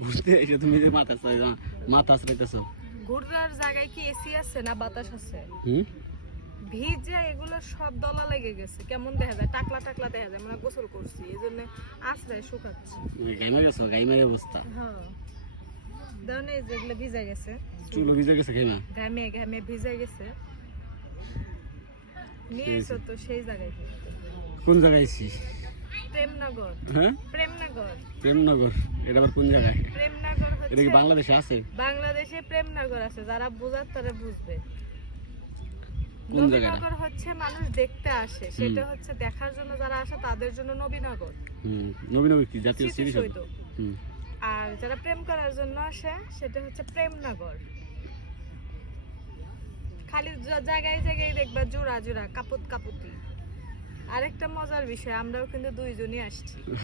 ঘুরতে এসে তুমি যে মাথা আশ্রাইতেছো, ঘুরার জায়গায় কি এসি আছে না বাতাস আছে? ভিজে এগুলো সব দলা লেগে গেছে, কেমন দেখা যায়, টাকলা টাকলা দেখা যায়, মানে গোসল করছি এই জন্য আশ্রয় শুকাচ্ছি। গাইমা গেছো, গাইমাই অবস্থা। হ্যাঁ দেখুন এই যেগুলো ভিজে গেছে, চুলো ভিজে গেছে গাইমা, ঘামে ঘামে ভিজে গেছে। নিয়েছো তো সেই জায়গায়? কোন জায়গায় আছি? প্রেমনগর। হ্যাঁ প্রেমনগর। প্রেমনগর, এটা আবার কোন জায়গায়? প্রেমনগর এটা কি হচ্ছে বাংলাদেশে আছে? বাংলাদেশে প্রেমনগর আছে, যারা বোঝার তারা বুঝবে। কোন জায়গাটা? নবীনগর হচ্ছে মানুষ দেখতে আসে, সেটা হচ্ছে দেখার জন্য যারা আসে তাদের জন্য নবীনগর। নবীনগর কি জাতীয় সিরিজ? আর যারা প্রেম করার জন্য আসে সেটা হচ্ছে প্রেমনগর। খালি জায়গায় জায়গায় দেখবা জোড়া জোড়া কাপুত কাপুতি। আরেকটা মজার বিষয়, আমরাও কিন্তু দুইজনই আসছি।